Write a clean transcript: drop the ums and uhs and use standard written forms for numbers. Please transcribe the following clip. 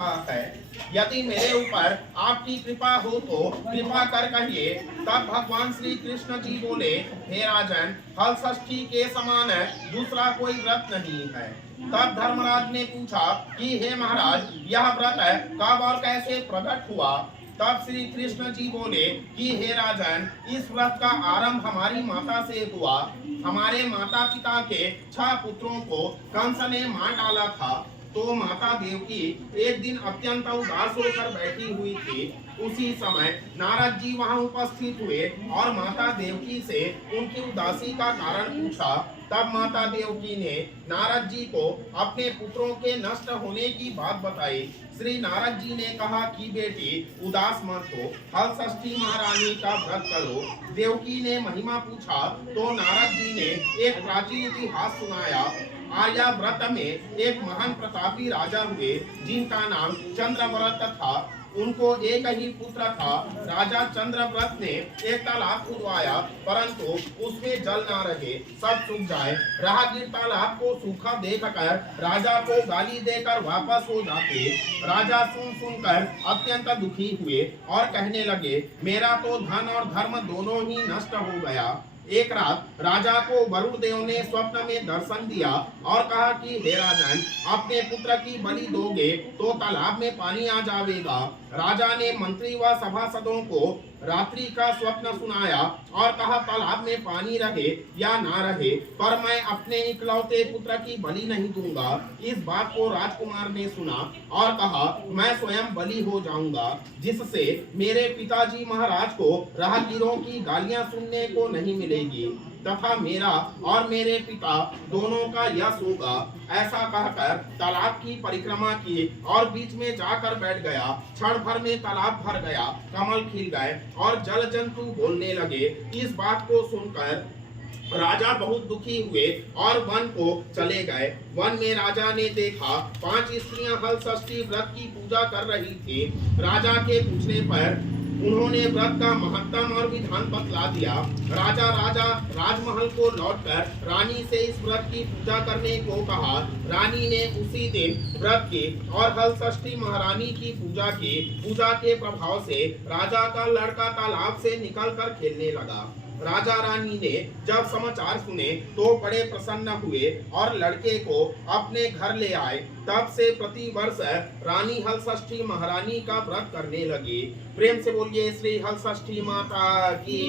है। यदि मेरे ऊपर आपकी कृपा हो तो कृपा कर कहिए। तब भगवान श्री कृष्ण जी बोले, हे राजन, हल षष्ठी के समान दूसरा कोई व्रत नहीं है। तब धर्मराज ने पूछा कि हे महाराज, यह व्रत कब और कैसे प्रकट हुआ? तब श्री कृष्ण जी बोले कि हे राजन, इस व्रत का आरंभ हमारी माता से हुआ। हमारे माता पिता के 6 पुत्रों को कंस ने मार डाला था। तो माता देवकी एक दिन अत्यंत उदास होकर बैठी हुई थी। उसी समय नारद जी वहां उपस्थित हुए और माता देवकी से उनकी उदासी का कारण पूछा। तब माता देवकी ने नारद जी को अपने पुत्रों के नष्ट होने की बात बताई। श्री नारद जी ने कहा कि बेटी, उदास मत हो, हल षष्ठी महारानी का व्रत करो। देवकी ने महिमा पूछा तो नारद जी ने एक प्राचीन इतिहास सुनाया। आर्यावर्त में एक महान प्रतापी राजा हुए जिनका नाम चंद्रव्रत था। उनको एक ही पुत्र था। राजा चंद्रव्रत ने एक तालाब खुदवाया, परंतु उसमें जल न रहे, सब सूख जाए। राहगीर तालाब को सूखा देखकर राजा को गाली देकर वापस हो जाते। राजा सुनकर अत्यंत दुखी हुए और कहने लगे, मेरा तो धन और धर्म दोनों ही नष्ट हो गया। एक रात राजा को वरुण देव ने स्वप्न में दर्शन दिया और कहा कि हे राजन, अपने पुत्र की बलि दोगे तो तालाब में पानी आ जाएगा। राजा ने मंत्री व सभासदों को रात्रि का स्वप्न सुनाया और कहा, तालाब में पानी रहे या ना रहे, पर मैं अपने इकलौते पुत्र की बलि नहीं दूंगा। इस बात को राजकुमार ने सुना और कहा, मैं स्वयं बलि हो जाऊंगा, जिससे मेरे पिताजी महाराज को राहगीरों की गालियां सुनने को नहीं मिलेगी तथा मेरा और मेरे पिता दोनों का यश होगा। ऐसा कहकर तालाब की परिक्रमा की और बीच में जाकर बैठ गया। क्षण भर में तालाब भर गया, कमल खिल गए और जल जंतु बोलने लगे। इस बात को सुनकर राजा बहुत दुखी हुए और वन को चले गए। वन में राजा ने देखा 5 स्त्रियां हल षष्ठी व्रत की पूजा कर रही थी। राजा के पूछने पर उन्होंने व्रत का महत्व और विधान बतला दिया। राजा राजमहल को लौटकर रानी से इस व्रत की पूजा करने को कहा। रानी ने उसी दिन व्रत की और हल षष्ठी महारानी की पूजा की। पूजा के प्रभाव से राजा का लड़का तालाब से निकलकर खेलने लगा। राजा रानी ने जब समाचार सुने तो बड़े प्रसन्न हुए और लड़के को अपने घर ले आए। तब से प्रति वर्ष रानी हल षष्ठी महारानी का व्रत करने लगी। प्रेम से बोलिए श्री हल षष्ठी माता की।